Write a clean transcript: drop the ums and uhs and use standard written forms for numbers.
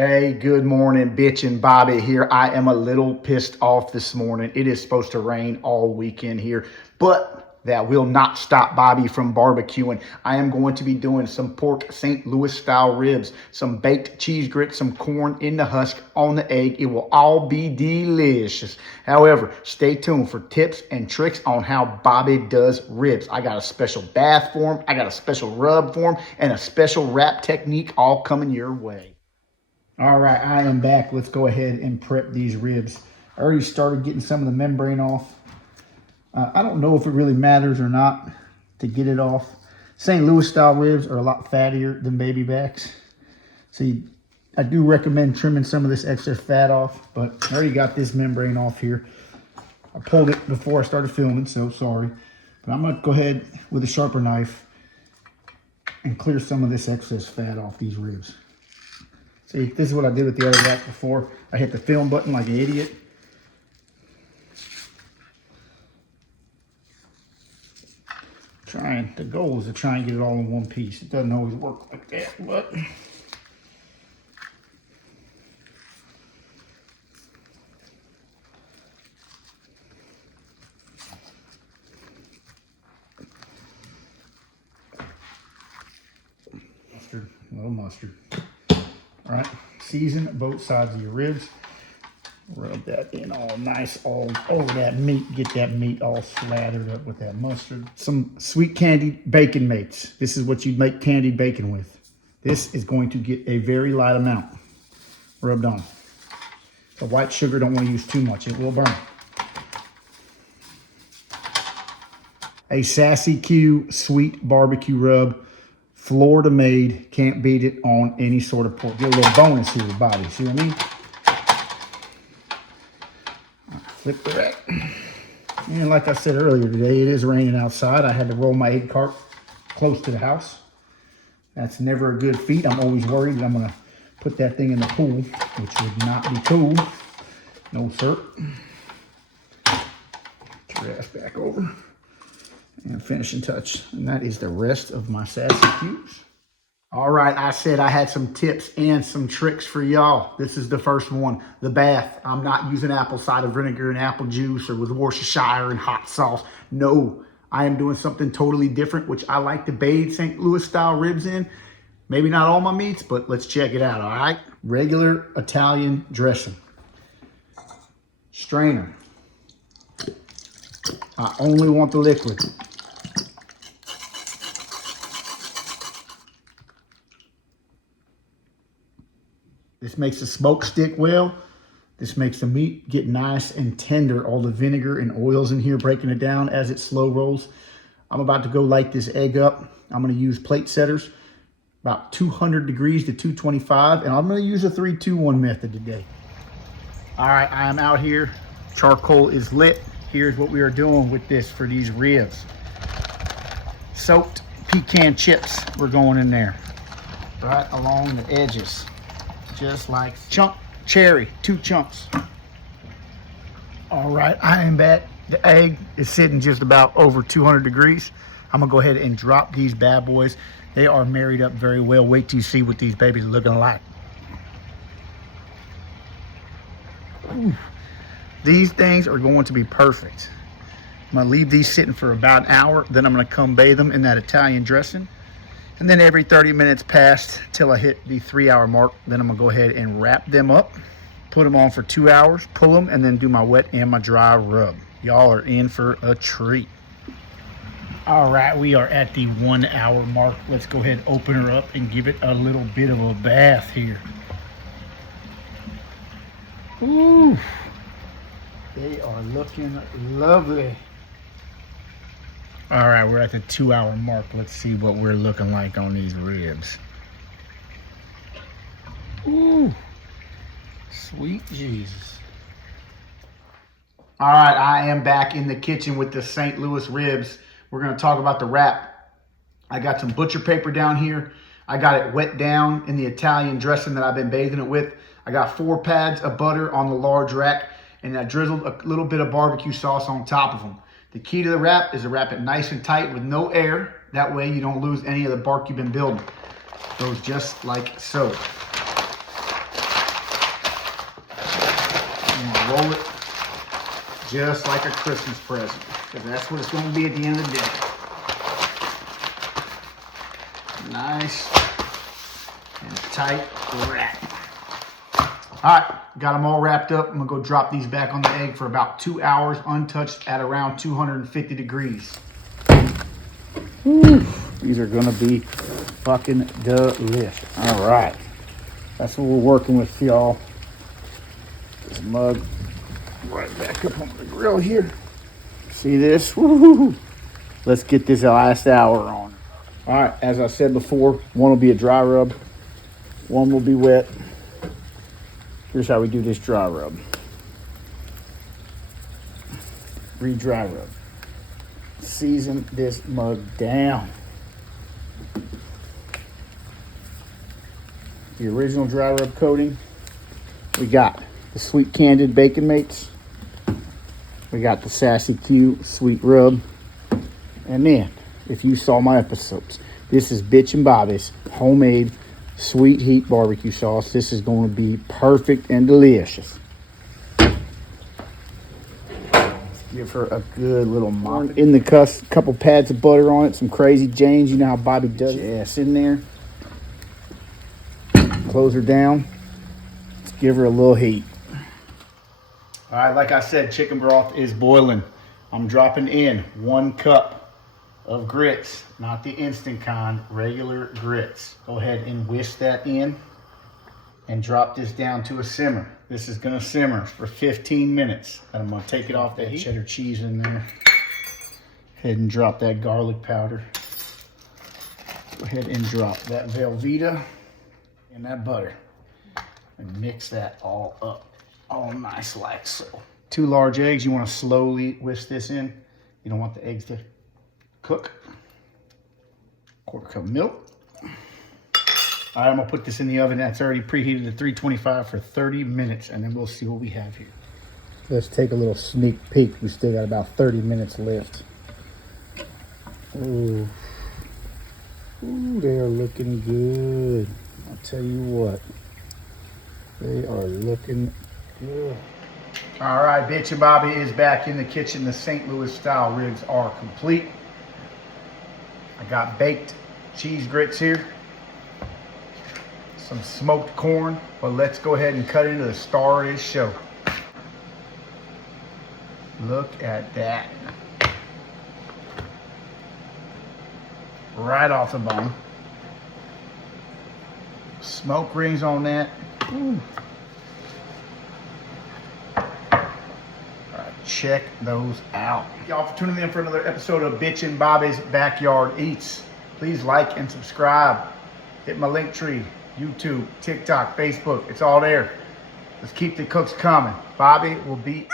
Hey, good morning, Bitchin Bobby here. I am a little pissed off this morning. It is supposed to rain all weekend here, but that will not stop Bobby from barbecuing. I am going to be doing some pork St. Louis style ribs, some baked cheese grits, some corn in the husk on the egg. It will all be delicious. However, stay tuned for tips and tricks on how Bobby does ribs. I got a special bath for him, I got a special rub for him, and a special wrap technique all coming your way. All right, I am back. Let's go ahead and prep these ribs. I already started getting some of the membrane off. I don't know if it really matters or not to get it off. St. Louis style ribs are a lot fattier than baby backs. So I do recommend trimming some of this excess fat off, but I already got this membrane off here. I pulled it before I started filming, so sorry. But I'm gonna go ahead with a sharper knife and clear some of this excess fat off these ribs. See, this is what I did with the other rack before. I hit the film button like an idiot. The goal is to try and get it all in one piece. It doesn't always work like that, but mustard, a little mustard. All right, season both sides of your ribs. Rub that in all nice all over that meat. Get that meat all slathered up with that mustard. Some sweet candied bacon mates. This is what you'd make candied bacon with. This is going to get a very light amount rubbed on. The white sugar, don't want to use too much. It will burn. A Sassy Q sweet barbecue rub. Florida made. Can't beat it on any sort of pork. Get a little bonus here, Bobby. See what I mean? Flip the rack. And like I said earlier today, it is raining outside. I had to roll my egg cart close to the house. That's never a good feat. I'm always worried that I'm going to put that thing in the pool, which would not be cool. No, sir. Put your ass back over. And finishing touch. And that is the rest of my Sassy Q's. All right, I said I had some tips and some tricks for y'all. This is the first one, the bath. I'm not using apple cider vinegar and apple juice or with Worcestershire and hot sauce. No, I am doing something totally different, which I like to bathe St. Louis style ribs in. Maybe not all my meats, but let's check it out, all right? Regular Italian dressing. Strainer. I only want the liquid. This makes the smoke stick well. This makes the meat get nice and tender. All the vinegar and oils in here breaking it down as it slow rolls. I'm about to go light this egg up. I'm going to use plate setters, about 200 degrees to 225. And I'm going to use a 3-2-1 method today. All right, I am out here. Charcoal is lit. Here's what we are doing with this for these ribs. Soaked pecan chips, we're going in there. Right along the edges. Just like chunk cherry, 2 chunks. All right, I am back. The egg is sitting just about over 200 degrees. I'm gonna go ahead and drop these bad boys. They are married up very well. Wait till you see what these babies are looking like. Ooh. These things are going to be perfect. I'm gonna leave these sitting for about an hour. Then I'm gonna come bathe them in that Italian dressing. And then every 30 minutes passed till I hit the 3-hour mark. Then I'm gonna go ahead and wrap them up, put them on for 2 hours, pull them, and then do my wet and my dry rub. Y'all are in for a treat. All right, we are at the 1-hour mark. Let's go ahead and open her up and give it a little bit of a bath here. Ooh, they are looking lovely. All right, we're at the 2-hour mark. Let's see what we're looking like on these ribs. Ooh, sweet Jesus. All right, I am back in the kitchen with the St. Louis ribs. We're gonna talk about the wrap. I got some butcher paper down here. I got it wet down in the Italian dressing that I've been bathing it with. I got 4 pads of butter on the large rack, and I drizzled a little bit of barbecue sauce on top of them. The key to the wrap is to wrap it nice and tight with no air. That way you don't lose any of the bark you've been building. Goes just like so. You want to roll it just like a Christmas present, because that's what it's going to be at the end of the day. Nice and tight wrap. All right, got them all wrapped up. I'm gonna go drop these back on the egg for about 2 hours, untouched at around 250 degrees. Whew, these are gonna be fucking delicious. All right, that's what we're working with, y'all. This mug right back up on the grill here. See this? Woo-hoo-hoo. Let's get this last hour on. All right, as I said before, one will be a dry rub, one will be wet. Here's how we do this dry rub. Re-dry rub. Season this mug down. The original dry rub coating, we got the Sweet Candid Bacon Mates. We got the Sassy Q Sweet Rub. And then, if you saw my episodes, this is Bitchin Bobby's homemade sweet heat barbecue sauce. This is going to be perfect and delicious. Let's give her a good little mop. In the cuss, couple pads of butter on it, some Crazy Janes. You know how Bobby does it. Yes, in there. Close her down. Let's give her a little heat. All right, like I said, chicken broth is boiling. I'm dropping in 1 cup of grits, not the instant kind, regular grits. Go ahead and whisk that in and drop this down to a simmer. This is gonna simmer for 15 minutes. And I'm gonna take it off that cheddar cheese in there. Go ahead and drop that garlic powder. Go ahead and drop that Velveeta and that butter. And mix that all up, all nice like so. 2 large eggs, you wanna slowly whisk this in. You don't want the eggs to cook. 1/4 cup of milk. All right, I'm gonna put this in the oven. That's already preheated to 325 for 30 minutes, and then we'll see what we have here. Let's take a little sneak peek. We still got about 30 minutes left. Ooh, ooh, they are looking good. I'll tell you what, they are looking good. All right, Bitchin Bobby is back in the kitchen. The St. Louis style ribs are complete. I got baked cheese grits here, some smoked corn, but let's go ahead and cut into the star of this show. Look at that. Right off the bone. Smoke rings on that. Ooh. Check those out. Y'all for tuning in for another episode of Bitchin Bobby's Backyard Eats. Please like and subscribe. Hit my link tree, YouTube, TikTok, Facebook. It's all there. Let's keep the cooks coming. Bobby will be